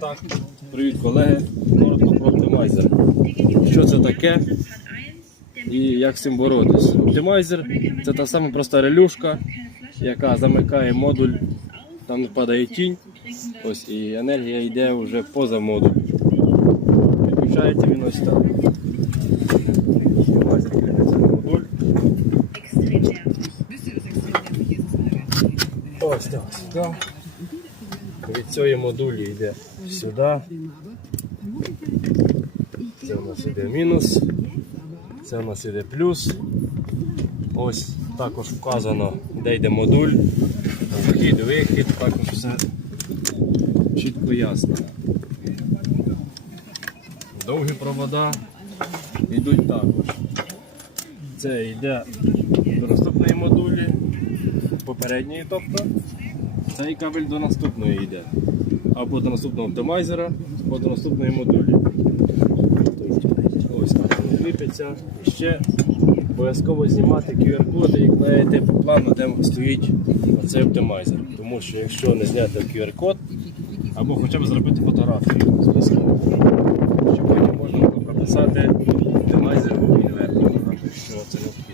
Так, привіт колеги, коротко про оптимайзер. Що це таке і як з цим боротись? Оптимайзер це та сама проста релюшка, яка замикає модуль, там падає тінь. Ось і енергія йде вже поза модуль. Підключається він ось так. Ось так. Від цієї модулі йде сюди. Це у нас іде мінус. Це у нас іде плюс. Ось також вказано, де йде модуль. Вхід, вихід, також все чітко ясно. Довгі провода йдуть також. Це йде до наступної модулі, попередньої тобто. Цей кабель до наступної йде. Або до наступного оптимайзера, або до наступної модулі. Ось кабель І Ще обов'язково знімати QR-коди і клеїти по плану, де стоїть цей оптимайзер. Тому що якщо не зняти QR-код, або хоча б зробити фотографію з листом, щоб потім можна було прописати оптимайзер у інвертор, що це не